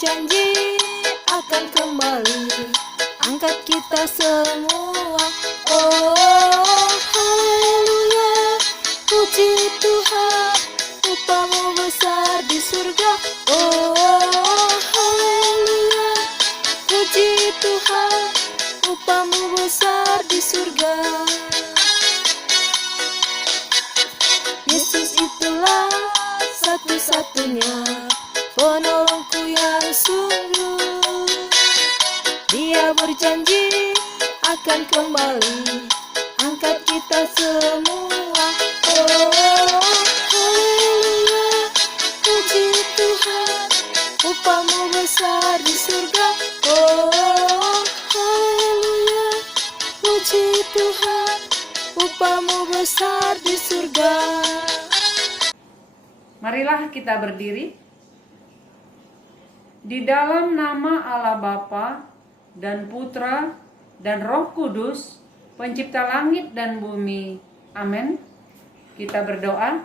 berjanji akan kembali angkat kita semua. Oh, haleluya, puji Tuhan, upamu besar di surga. Oh, haleluya, puji Tuhan, upamu besar di surga. Yesus itulah satu-satunya penolongku yang sungguh. Dia berjanji akan kembali angkat kita semua. Oh, haleluya, puji Tuhan, upamu besar di surga. Oh, haleluya, puji Tuhan, upamu besar di surga. Marilah kita berdiri. Di dalam nama Allah Bapa dan Putra dan Roh Kudus, pencipta langit dan bumi. Amin. Kita berdoa.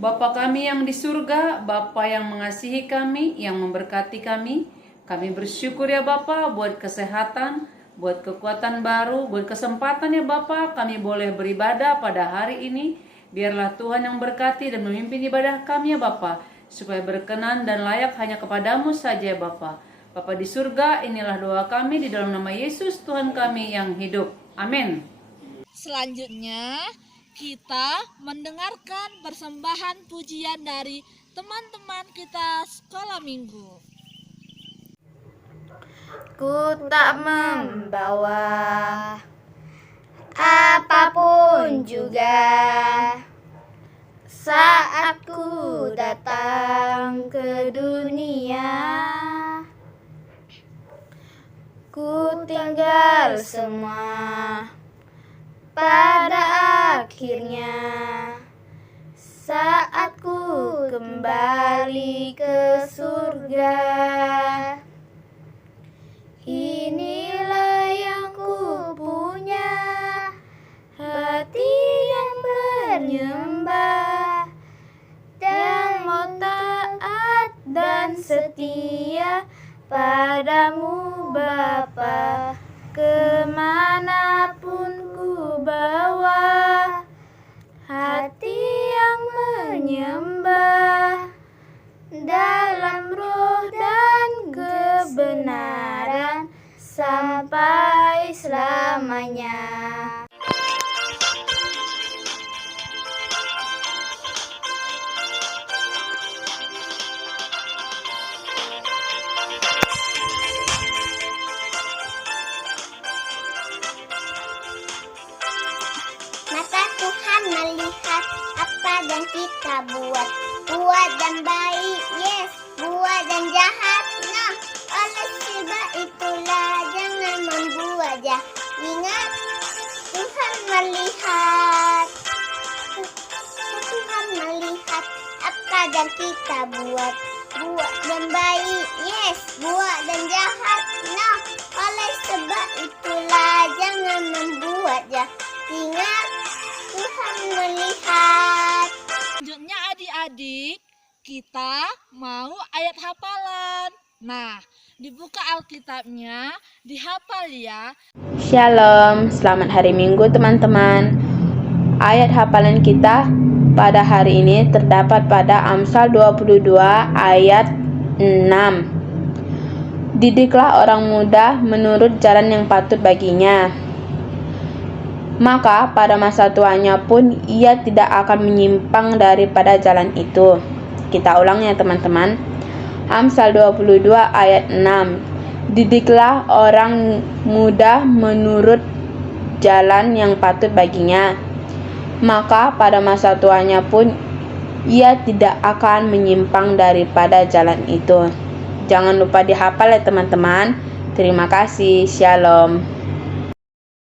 Bapa kami yang di surga, Bapa yang mengasihi kami, yang memberkati kami bersyukur ya Bapa buat kesehatan, buat kekuatan baru, buat kesempatan ya Bapa kami boleh beribadah pada hari ini. Biarlah Tuhan yang berkati dan memimpin ibadah kami ya Bapa, supaya berkenan dan layak hanya kepadamu saja ya Bapa. Bapa di surga, inilah doa kami di dalam nama Yesus Tuhan kami yang hidup. Amin. Selanjutnya kita mendengarkan persembahan pujian dari teman-teman kita sekolah minggu. Ku tak membawa apapun juga saat ku datang ke dunia. Ku tinggal semua pada akhirnya saat ku kembali ke surga. Inilah yang ku punya, hati yang menyembah dan mau taat dan setia padamu Bapa. Kemanapun ku bawa, hati yang menyembah dalam roh dan kebenaran sampai selamanya. Mata Tuhan melihat apa yang kita buat dan baik, yes, buat dan jahat, no. Oleh sebab itulah jangan membuat jahat. Ingat, Tuhan melihat apa yang kita buat dan baik, yes, buat dan jahat, no. Oleh sebab itulah jangan membuat jahat. Ingat, Tuhan melihat. Selanjutnya adik-adik, kita mau ayat hafalan. Nah, dibuka Alkitabnya, dihafal ya. Shalom, selamat hari Minggu teman-teman. Ayat hafalan kita pada hari ini terdapat pada Amsal 22 ayat 6. Didiklah orang muda menurut jalan yang patut baginya, maka pada masa tuanya pun ia tidak akan menyimpang daripada jalan itu. Kita ulang ya teman-teman. Amsal 22 ayat 6. Didiklah orang muda menurut jalan yang patut baginya, maka pada masa tuanya pun ia tidak akan menyimpang daripada jalan itu. Jangan lupa dihafal ya teman-teman. Terima kasih. Shalom.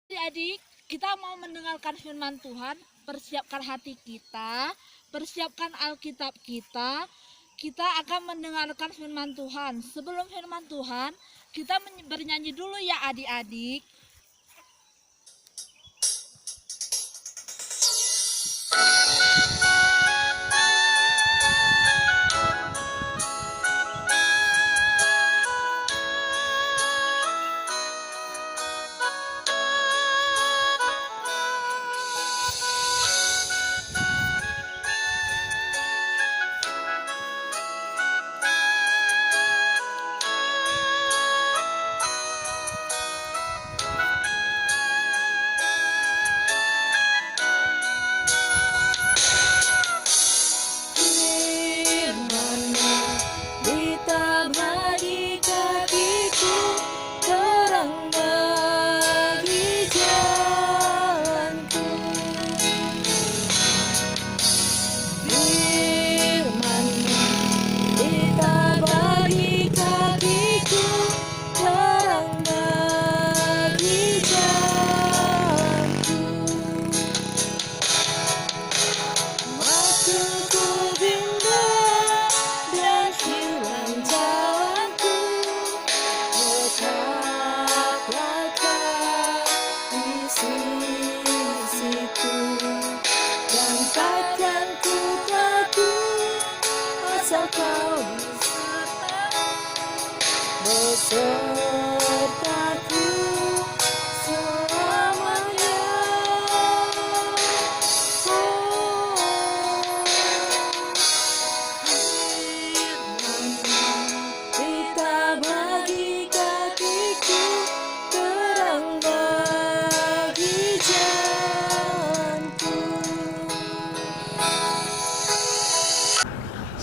Adik-adik, kita mau mendengarkan firman Tuhan. Persiapkan hati kita, persiapkan Alkitab kita. Kita akan mendengarkan firman Tuhan. Sebelum firman Tuhan, kita bernyanyi dulu ya adik-adik.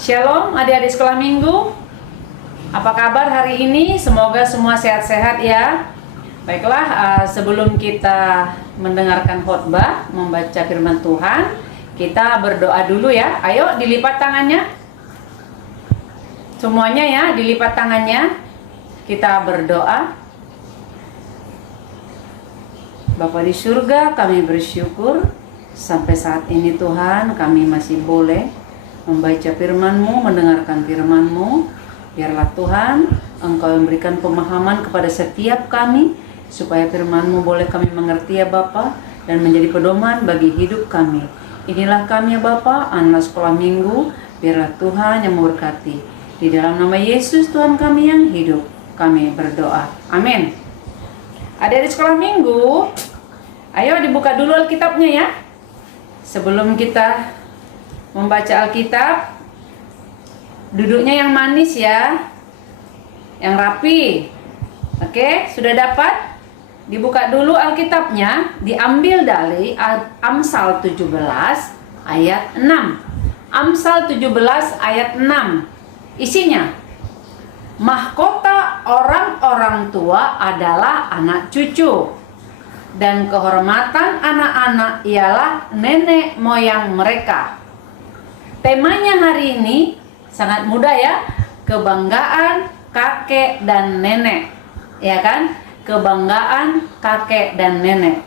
Shalom adik-adik sekolah minggu. Apa kabar hari ini? Semoga semua sehat-sehat ya. Baiklah, sebelum kita mendengarkan khotbah, membaca firman Tuhan, kita berdoa dulu ya. Ayo dilipat tangannya. Semuanya ya, dilipat tangannya. Kita berdoa. Bapa di surga, kami bersyukur sampai saat ini Tuhan, kami masih boleh membaca firman-Mu, mendengarkan firman-Mu. Biarlah Tuhan, Engkau memberikan pemahaman kepada setiap kami, supaya firman-Mu boleh kami mengerti ya Bapa, dan menjadi pedoman bagi hidup kami. Inilah kami ya Bapa, anak sekolah minggu, biarlah Tuhan yang memberkati. Di dalam nama Yesus Tuhan kami yang hidup, kami berdoa. Amin. Adik-adik sekolah minggu, ayo dibuka dulu Alkitabnya ya. Sebelum kita membaca Alkitab, duduknya yang manis ya, yang rapi. Oke, sudah dapat? Dibuka dulu Alkitabnya, diambil dari Amsal 17 ayat 6. Amsal 17 ayat 6. Isinya, mahkota orang-orang tua adalah anak cucu, dan kehormatan anak-anak ialah nenek moyang mereka. Temanya hari ini sangat mudah ya, kebanggaan kakek dan nenek, ya kan? Kebanggaan kakek dan nenek.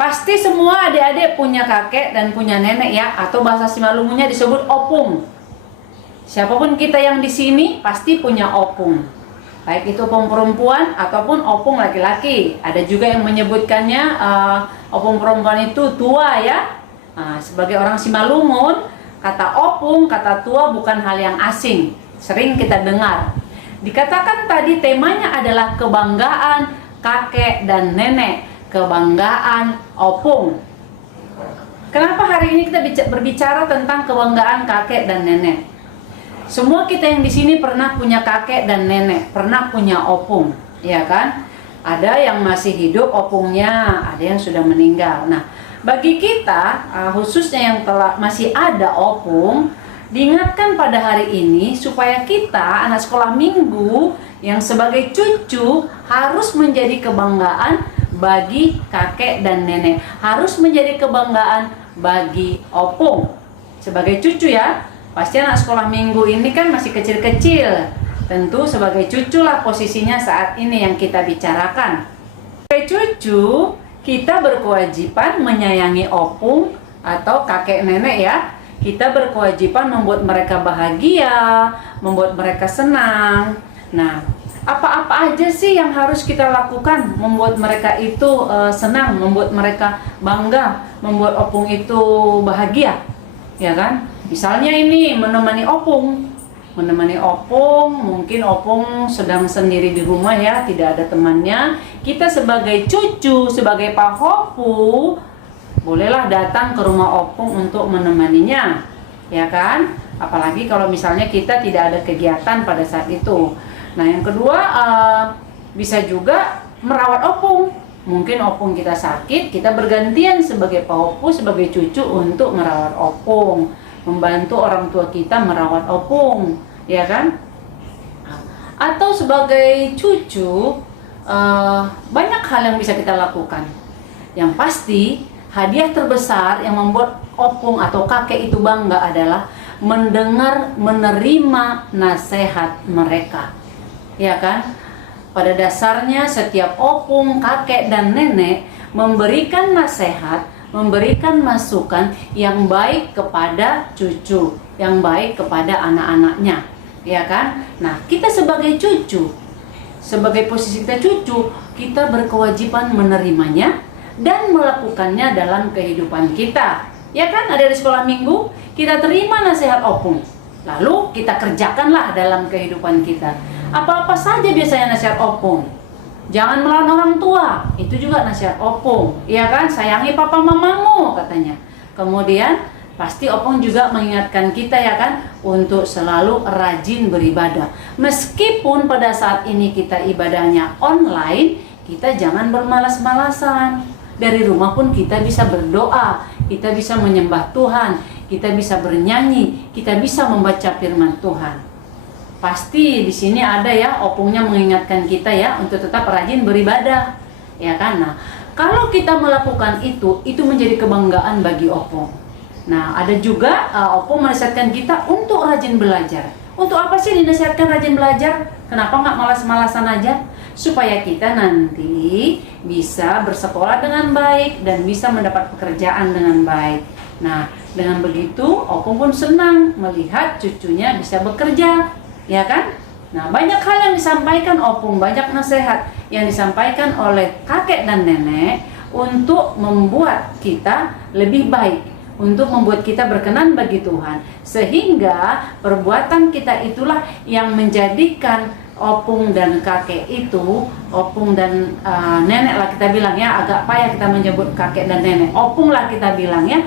Pasti semua adik-adik punya kakek dan punya nenek ya, atau bahasa Simalungunya disebut opung. Siapapun kita yang di sini pasti punya opung, baik itu opung perempuan ataupun opung laki-laki. Ada juga yang menyebutkannya opung perempuan itu tua ya. Sebagai orang Simalungun, kata opung, kata tua bukan hal yang asing, sering kita dengar. Dikatakan tadi temanya adalah kebanggaan kakek dan nenek, kebanggaan opung. Kenapa hari ini kita berbicara tentang kebanggaan kakek dan nenek? Semua kita yang di sini pernah punya kakek dan nenek, pernah punya opung, ya kan? Ada yang masih hidup opungnya, ada yang sudah meninggal. Nah, bagi kita, khususnya yang masih ada opung, diingatkan pada hari ini supaya kita, anak sekolah minggu, yang sebagai cucu harus menjadi kebanggaan bagi kakek dan nenek, harus menjadi kebanggaan bagi opung. Sebagai cucu ya. Pasti anak sekolah minggu ini kan masih kecil-kecil. Tentu sebagai cucu lah posisinya saat ini yang kita bicarakan. Sebagai cucu, kita berkewajiban menyayangi opung atau kakek nenek ya. Kita berkewajiban membuat mereka bahagia, membuat mereka senang. Nah, apa-apa aja sih yang harus kita lakukan membuat mereka itu senang, membuat mereka bangga, membuat opung itu bahagia, ya kan? Misalnya ini menemani opung, mungkin opung sedang sendiri di rumah ya, tidak ada temannya. Kita sebagai cucu, sebagai pahopu, bolehlah datang ke rumah opung untuk menemaninya, ya kan? Apalagi kalau misalnya kita tidak ada kegiatan pada saat itu. Nah, yang kedua bisa juga merawat opung. Mungkin opung kita sakit, kita bergantian sebagai pahopu, sebagai cucu untuk merawat opung. Membantu orang tua kita merawat opung, ya kan? Atau sebagai cucu, banyak hal yang bisa kita lakukan. Yang pasti, hadiah terbesar yang membuat opung atau kakek itu bangga adalah menerima nasihat mereka, ya kan? Pada dasarnya setiap opung, kakek, dan nenek memberikan nasihat, memberikan masukan yang baik kepada cucu, yang baik kepada anak-anaknya, ya kan? Nah, kita sebagai cucu, sebagai posisi kita cucu, kita berkewajiban menerimanya dan melakukannya dalam kehidupan kita, ya kan? Ada di sekolah minggu, kita terima nasihat opung, lalu kita kerjakanlah dalam kehidupan kita. Apa-apa saja biasanya nasihat opung. Jangan melawan orang tua, itu juga nasihat opung, ya kan? Sayangi papa mamamu katanya. Kemudian pasti opung juga mengingatkan kita ya kan, untuk selalu rajin beribadah. Meskipun pada saat ini kita ibadahnya online, kita jangan bermalas-malasan. Dari rumah pun kita bisa berdoa, kita bisa menyembah Tuhan, kita bisa bernyanyi, kita bisa membaca firman Tuhan. Pasti di sini ada ya, opungnya mengingatkan kita ya untuk tetap rajin beribadah, ya kan? Nah, kalau kita melakukan itu menjadi kebanggaan bagi opung. Nah, ada juga opung menasihatkan kita untuk rajin belajar. Untuk apa sih dinasihatkan rajin belajar? Kenapa nggak malas-malasan aja? Supaya kita nanti bisa bersekolah dengan baik dan bisa mendapat pekerjaan dengan baik. Nah, dengan begitu opung pun senang melihat cucunya bisa bekerja, ya kan? Nah, banyak hal yang disampaikan opung, banyak nasihat yang disampaikan oleh kakek dan nenek untuk membuat kita lebih baik, untuk membuat kita berkenan bagi Tuhan, sehingga perbuatan kita itulah yang menjadikan opung dan kakek itu, opung dan nenek lah kita bilang ya, agak payah kita menyebut kakek dan nenek, opung lah kita bilang ya,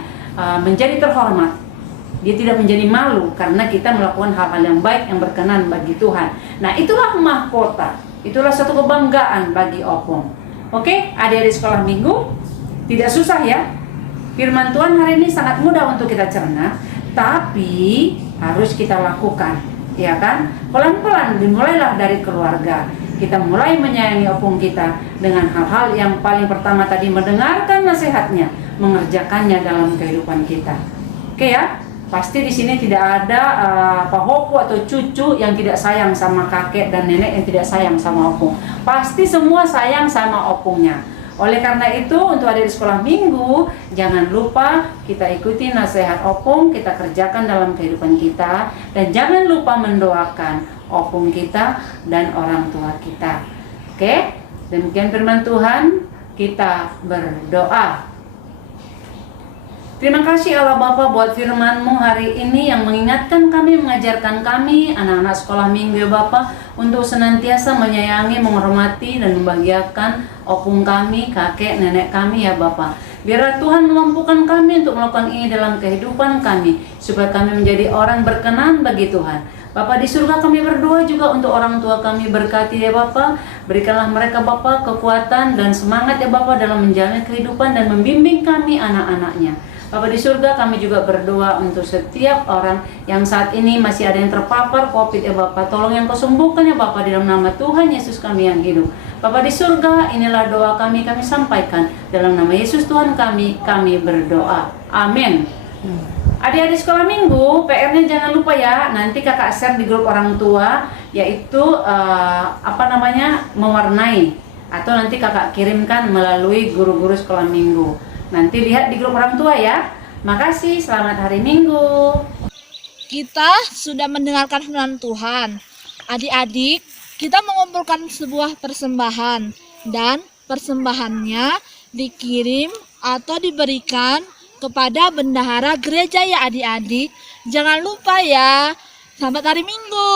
menjadi terhormat. Dia tidak menjadi malu karena kita melakukan hal-hal yang baik yang berkenan bagi Tuhan. Nah, itulah mahkota, itulah satu kebanggaan bagi opung. Oke, adik-adik sekolah minggu, tidak susah ya. Firman Tuhan hari ini sangat mudah untuk kita cerna, tapi harus kita lakukan, ya kan? Pelan-pelan dimulailah dari keluarga. Kita mulai menyayangi opung kita dengan hal-hal yang paling pertama tadi, mendengarkan nasihatnya, mengerjakannya dalam kehidupan kita. Oke ya? Pasti di sini tidak ada pahopu atau cucu yang tidak sayang sama kakek dan nenek yang tidak sayang sama opung. Pasti semua sayang sama opungnya. Oleh karena itu, untuk adik di sekolah minggu, jangan lupa kita ikuti nasihat opung, kita kerjakan dalam kehidupan kita, dan jangan lupa mendoakan opung kita dan orang tua kita. Oke, demikian firman Tuhan, kita berdoa. Terima kasih Allah Bapa buat firman-Mu hari ini yang mengingatkan kami, mengajarkan kami, anak-anak sekolah minggu ya Bapa, untuk senantiasa menyayangi, menghormati, dan membahagiakan opung kami, kakek, nenek kami ya Bapa. Biarlah Tuhan memampukan kami untuk melakukan ini dalam kehidupan kami, supaya kami menjadi orang berkenan bagi Tuhan. Bapa di surga, kami berdoa juga untuk orang tua kami, berkati ya Bapa, berikanlah mereka Bapa kekuatan dan semangat ya Bapa dalam menjalani kehidupan dan membimbing kami anak-anaknya. Bapa di surga, kami juga berdoa untuk setiap orang yang saat ini masih ada yang terpapar COVID ya Bapa. Tolong yang Kau sembuhkan ya Bapa, di dalam nama Tuhan Yesus kami yang hidup. Bapa di surga, inilah doa kami sampaikan dalam nama Yesus Tuhan kami berdoa. Amin. Adik-adik sekolah minggu, PR-nya jangan lupa ya, nanti kakak share di grup orang tua, yaitu mewarnai, atau nanti kakak kirimkan melalui guru-guru sekolah minggu. Nanti lihat di grup orang tua ya. Makasih, selamat hari Minggu. Kita sudah mendengarkan firman Tuhan. Adik-adik, kita mengumpulkan sebuah persembahan, dan persembahannya dikirim atau diberikan kepada bendahara gereja ya adik-adik. Jangan lupa ya. Selamat hari Minggu.